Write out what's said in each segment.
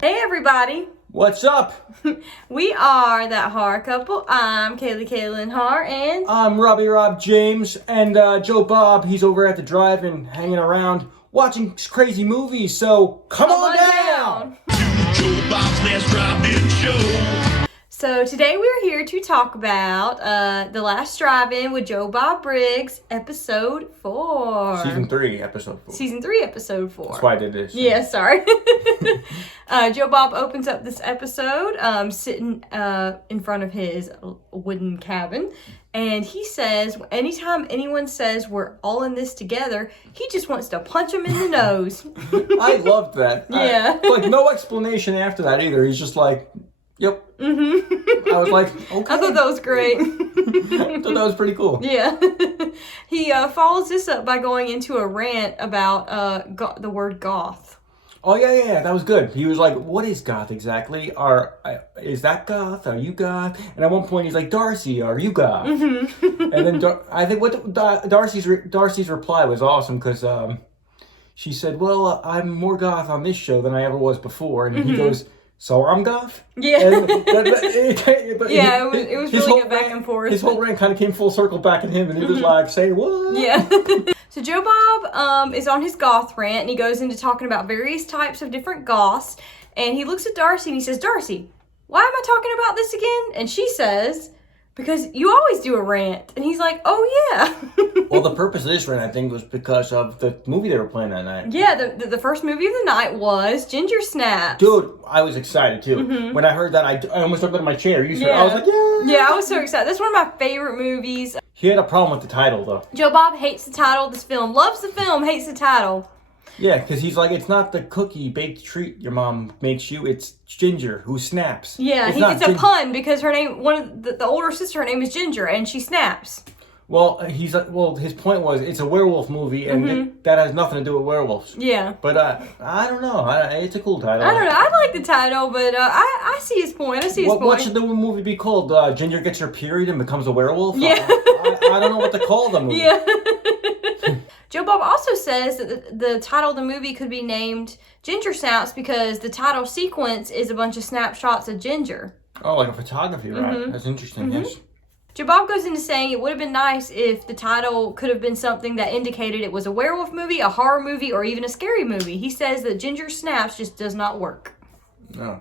Hey everybody! What's up? We are That Horror Couple. I'm Kaylin Har and I'm Rob James, and Joe Bob, he's over at the drive-in hanging around watching crazy movies, so come on down! Joe Bob's Last Drive-In Show. So today we're here to talk about The Last Drive-In with Joe Bob Briggs, episode 4. Season 3, episode 4. Season 3, episode 4. That's why I did this. Yeah, sorry. Joe Bob opens up this episode sitting in front of his wooden cabin. And he says, anytime anyone says we're all in this together, he just wants to punch them in the nose. I loved that. Yeah. Like, no explanation after that either. He's just like, yep. Mm-hmm. I was like, okay. I thought that was great. I thought that was pretty cool. Yeah. He follows this up by going into a rant about the word goth. Oh, yeah, that was good. He was like, what is goth exactly? Is that goth? Are you goth? And at one point he's like, Darcy, are you goth? Mm-hmm. And then I think what Darcy's reply was awesome because she said, well, I'm more goth on this show than I ever was before. And he goes, so I'm goth? Yeah. It was really good back and forth. His whole rant kind of came full circle back at him, and he was like, say what? Yeah. So Joe Bob is on his goth rant, and he goes into talking about various types of different goths, and he looks at Darcy and he says, Darcy, why am I talking about this again? And she says, because you always do a rant. And he's like, oh yeah. Well, the purpose of this rant, I think, was because of the movie they were playing that night. Yeah, the first movie of the night was Ginger Snaps. Dude, I was excited too. Mm-hmm. When I heard that, I almost jumped out of my chair. I was like, yeah. Yeah, I was so excited. That's one of my favorite movies. He had a problem with the title, though. Joe Bob hates the title of this film. Loves the film, hates the title. Yeah, because he's like, it's not the cookie baked treat your mom makes you. It's Ginger who snaps. Yeah, it's a pun because her name, the older sister, her name is Ginger, and she snaps. Well, his point was it's a werewolf movie, and that has nothing to do with werewolves. Yeah. But I don't know. It's a cool title. I don't know. I like the title, but I see his point. What should the movie be called? Ginger gets her period and becomes a werewolf? Yeah. I don't know what to call the movie. Yeah. Joe Bob also says that the title of the movie could be named Ginger Snaps because the title sequence is a bunch of snapshots of Ginger. Oh, like a photography, right? That's interesting, yes. Joe Bob goes into saying it would have been nice if the title could have been something that indicated it was a werewolf movie, a horror movie, or even a scary movie. He says that Ginger Snaps just does not work. No.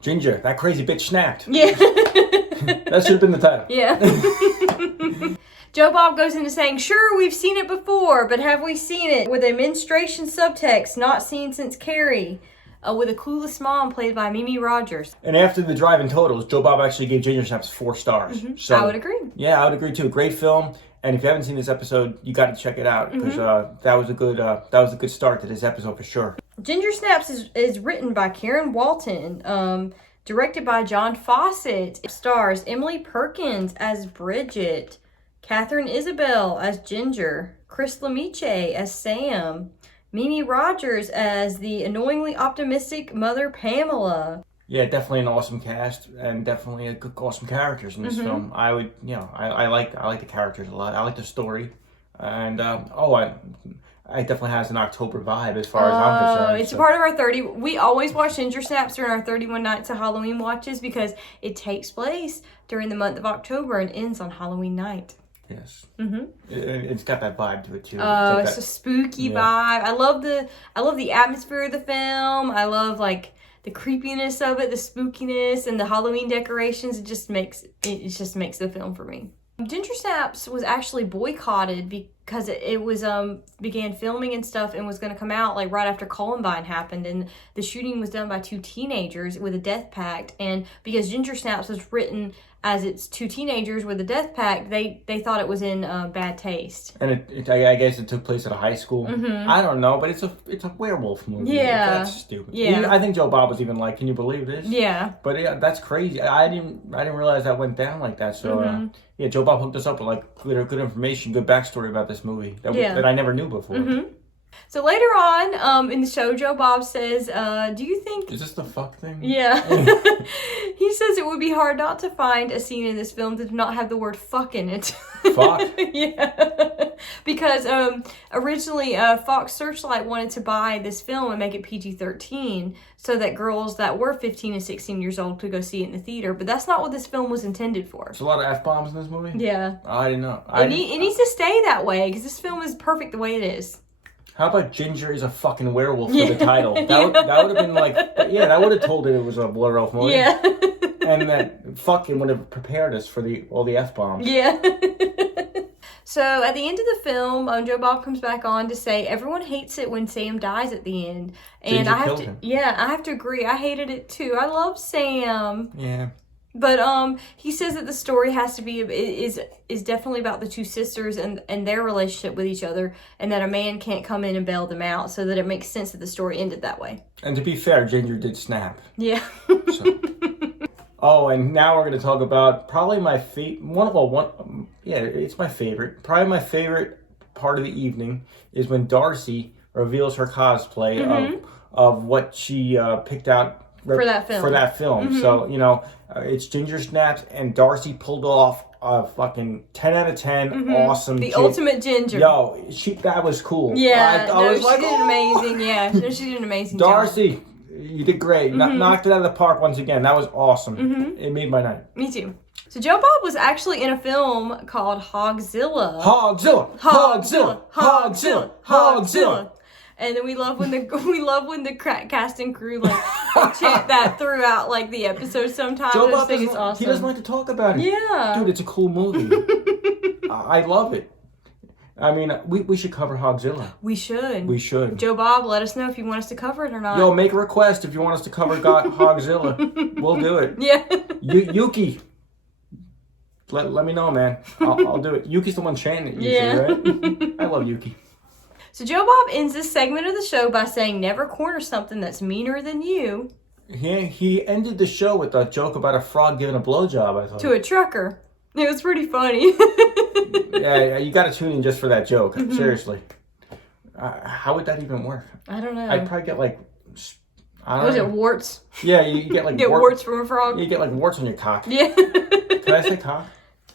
Ginger, that crazy bitch snapped. Yeah. That should have been the title. Yeah. Joe Bob goes into saying, sure, we've seen it before, but have we seen it with a menstruation subtext not seen since Carrie? With a clueless mom played by Mimi Rogers. And after the drive-in totals, Joe Bob actually gave Ginger Snaps 4 stars. Mm-hmm. So, I would agree. Yeah, I would agree too. Great film. And if you haven't seen this episode, you got to check it out because that was a good start to this episode for sure. Ginger Snaps is written by Karen Walton, directed by John Fawcett. It stars Emily Perkins as Bridget, Catherine Isabel as Ginger, Chris Lamiche as Sam, Mimi Rogers as the annoyingly optimistic mother Pamela. Yeah, definitely an awesome cast and definitely awesome characters in this film. I like the characters a lot. I like the story, and it definitely has an October vibe as far as I'm concerned. It's a part of our 30. We always watch Ginger Snaps during our 31 Nights of Halloween watches because it takes place during the month of October and ends on Halloween night. Yes. Mm-hmm. It's got that vibe to it too. It's a spooky vibe. I love the atmosphere of the film. I love like the creepiness of it, the spookiness, and the Halloween decorations. It just makes the film for me. Ginger Snaps was actually boycotted because it was began filming and stuff and was going to come out like right after Columbine happened, and the shooting was done by 2 teenagers with a death pact, and because Ginger Snaps was written as it's 2 teenagers with a death pact, they thought it was in bad taste. And I guess it took place at a high school. Mm-hmm. I don't know, but it's a werewolf movie. Yeah, that's stupid. Yeah, I think Joe Bob was even like, "Can you believe this?" Yeah, but yeah, that's crazy. I didn't realize that went down like that. So yeah, Joe Bob hooked us up with like good information, good backstory about this movie that I never knew before. Mm-hmm. So later on, in the show, Joe Bob says, do you think... Is this the fuck thing? Yeah. He says it would be hard not to find a scene in this film that did not have the word fuck in it. Fuck? Yeah. Because originally Fox Searchlight wanted to buy this film and make it PG-13 so that girls that were 15 and 16 years old could go see it in the theater. But that's not what this film was intended for. There's a lot of F-bombs in this movie? Yeah. Oh, I didn't know. It needs to stay that way because this film is perfect the way it is. How about Ginger is a fucking werewolf for the title? That would have been like, yeah, that would have told it was a werewolf movie. Yeah. And that fucking would have prepared us for all the F-bombs. Yeah. So at the end of the film, Joe Bob comes back on to say everyone hates it when Sam dies at the end. And Ginger I have killed to, him. yeah, I have to agree. I hated it too. I love Sam. Yeah. But he says that the story has to be is definitely about the two sisters and their relationship with each other, and that a man can't come in and bail them out, so that it makes sense that the story ended that way. And to be fair, Ginger did snap. Yeah. So. Oh, and now we're going to talk about probably my it's my favorite. Probably my favorite part of the evening is when Darcy reveals her cosplay of what she picked out for that film. Mm-hmm. So, it's Ginger Snaps and Darcy pulled off a fucking 10 out of 10 awesome The ultimate Ginger. Yo, that was cool. Yeah, I was she like, did amazing. Yeah, no, she did an amazing Darcy, job. you did great. Knocked it out of the park once again. That was awesome. It made my night. Me too. So Joe Bob was actually in a film called Hogzilla. Hogzilla, Hogzilla, Hogzilla, Hogzilla. And then we love when the cast and crew chant that throughout the episode sometimes. Joe I Bob think it's awesome. He doesn't like to talk about it. Yeah. Dude, it's a cool movie. I love it. I mean, we should cover Hogzilla. We should. We should. Joe Bob, let us know if you want us to cover it or not. Yo, make a request if you want us to cover Hogzilla. We'll do it. Yeah. Yuki. Let me know, man. I'll do it. Yuki's the one chanting it usually, right? I love Yuki. So Joe Bob ends this segment of the show by saying, never corner something that's meaner than you. He ended the show with a joke about a frog giving a blowjob, I thought. To a trucker. It was pretty funny. Yeah, you got to tune in just for that joke. Seriously. How would that even work? I don't know. I'd probably get Was it warts? Yeah, you get get warts from a frog? You get warts on your cock. Yeah. Can I say cock?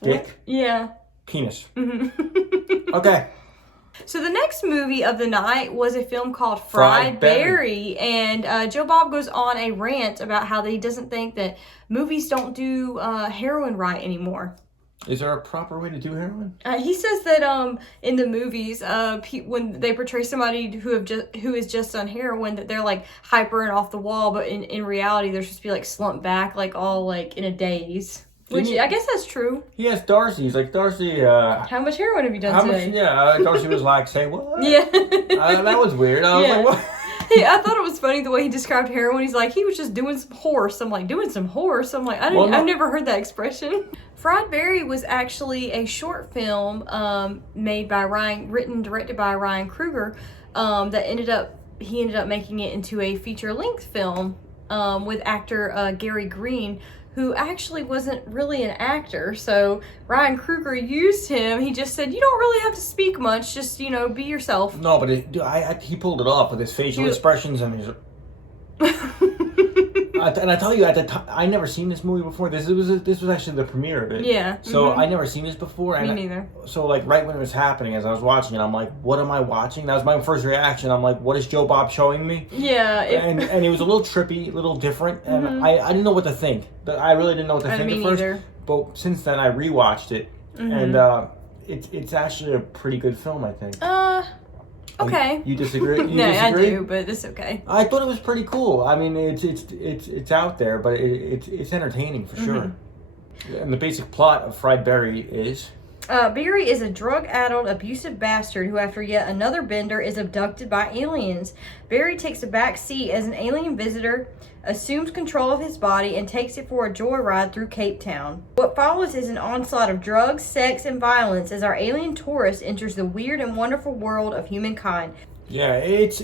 Dick? Yeah. Penis. Okay. So the next movie of the night was a film called Fried Berry. And Joe Bob goes on a rant about how he doesn't think that movies don't do heroin right anymore. Is there a proper way to do heroin? He says that in the movies, when they portray somebody who is just on heroin, that they're hyper and off the wall, but in reality they're supposed to be slumped back, all in a daze. Which I guess that's true. He asked Darcy. He's like, Darcy, how much heroin have you done today? Darcy was like, say what? Yeah. That was weird. I was like, what? I thought it was funny the way he described heroin. He's like, he was just doing some horse. I'm like, doing some horse? I'm like, I've never heard that expression. Fried Berry was actually a short film written and directed by Ryan Kruger that ended up making it into a feature-length film with actor Gary Green, who actually wasn't really an actor. So Ryan Kruger used him. He just said, you don't really have to speak much. Just, be yourself. No, but he pulled it off with his facial expressions and his... and I tell you, at the time, I never seen this movie before. This was actually the premiere of it. Yeah. So I never seen this before. Me neither. So right when it was happening, as I was watching it, I'm like, what am I watching? That was my first reaction. I'm like, what is Joe Bob showing me? Yeah. And it was a little trippy, a little different, and I didn't know what to think. I really didn't know what to think at first. Neither. But since then, I rewatched it, and it's actually a pretty good film, I think. Okay. You disagree? No, I do, but it's okay. I thought it was pretty cool. I mean, it's out there, but it's entertaining for sure. And the basic plot of Fried Berry is... Barry is a drug-addled, abusive bastard who, after yet another bender, is abducted by aliens. Barry takes a back seat as an alien visitor, assumes control of his body, and takes it for a joyride through Cape Town. What follows is an onslaught of drugs, sex, and violence as our alien tourist enters the weird and wonderful world of humankind. Yeah, it's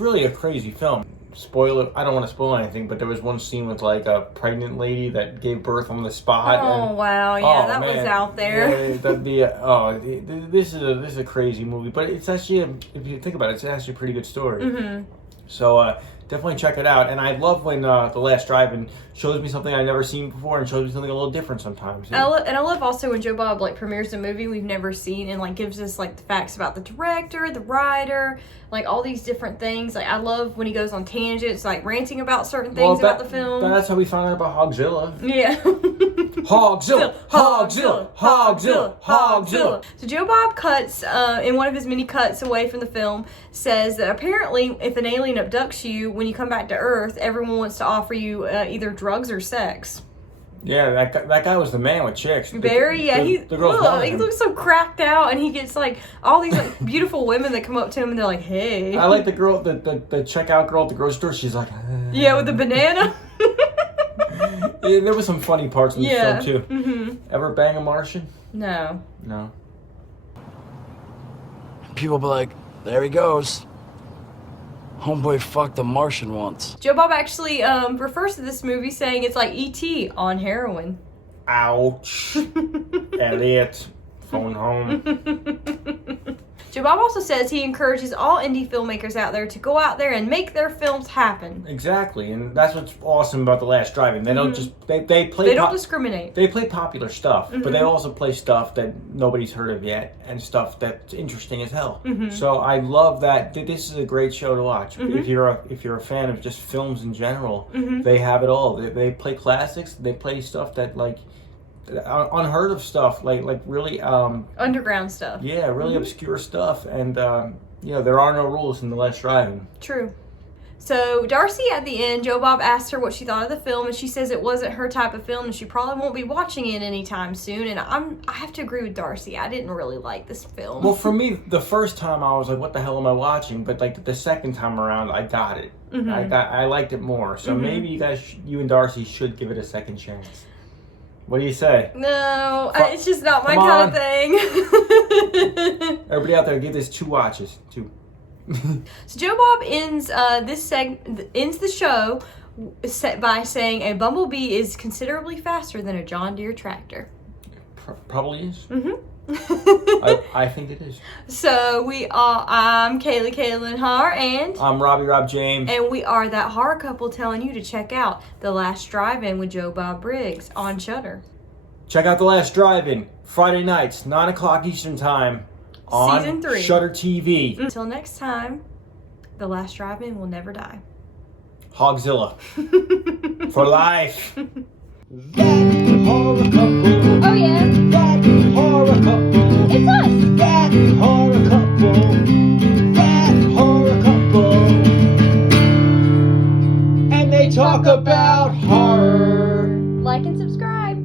really a crazy film. spoil it. I don't want to spoil anything, but there was one scene with like a pregnant lady that gave birth on the spot. Oh wow, yeah, that was out there. This is a crazy movie, but it's actually if you think about it, it's actually a pretty good story. Mm-hmm. So definitely check it out. And I love when The Last Drive-In shows me something I've never seen before and shows me something a little different sometimes. And I love also when Joe Bob like premieres a movie we've never seen and like gives us like the facts about the director, the writer, like all these different things. Like I love when he goes on tangents, like ranting about certain things about the film. That's how we found out about Hogzilla. Yeah. Hogzilla, Hogzilla, Hogzilla, Hogzilla. So Joe Bob cuts, in one of his many cuts away from the film, says that apparently if an alien abducts you, when you come back to Earth, everyone wants to offer you either drugs or sex. Yeah, that guy was the man with chicks. Barry, yeah, the girls wanted he him. looks so cracked out, and he gets like all these like beautiful women that come up to him and they're like, "Hey." I like the girl, the checkout girl at the grocery store. She's like, yeah, with the banana. Yeah, there was some funny parts in the film too. Mm-hmm. Ever bang a Martian? No. No. People be like, there he goes. Homeboy fucked a Martian once. Joe Bob actually refers to this movie saying it's like E.T. on heroin. Ouch. Elliot, phone home. Joe Bob also says he encourages all indie filmmakers out there to go out there and make their films happen. Exactly, and that's what's awesome about The Last Drive-In. They don't just they play. They don't discriminate. They play popular stuff, but they also play stuff that nobody's heard of yet, and stuff that's interesting as hell. So I love that. This is a great show to watch. If you're a fan of just films in general, they have it all. They play classics. They play stuff that like unheard of stuff, like really underground stuff. Yeah, really obscure stuff, and there are no rules in The Last Drive-In. True. So Darcy, at the end, Joe Bob asked her what she thought of the film, and she says it wasn't her type of film, and she probably won't be watching it anytime soon. And I have to agree with Darcy. I didn't really like this film. Well, for me, the first time I was like, "What the hell am I watching?" But like the second time around, I got it. I liked it more. So maybe you and Darcy should give it a second chance. What do you say? No, it's just not my kind of thing. Everybody out there, give this 2 watches. 2. So Joe Bob ends the show by saying a bumblebee is considerably faster than a John Deere tractor. Probably is. I think it is. So I'm Kaylee Kaylin Har, and I'm Rob James, and we are that horror couple telling you to check out The Last Drive-In with Joe Bob Briggs on Shudder. Check out The Last Drive-In Friday nights, 9:00 Eastern Time on Season 3. Shudder TV. Until next time, The Last Drive-In will never die. Hogzilla for life. That horror couple. Oh yeah, That horror couple. it's us. That horror couple. That horror couple. And they talk about horror. Like and subscribe.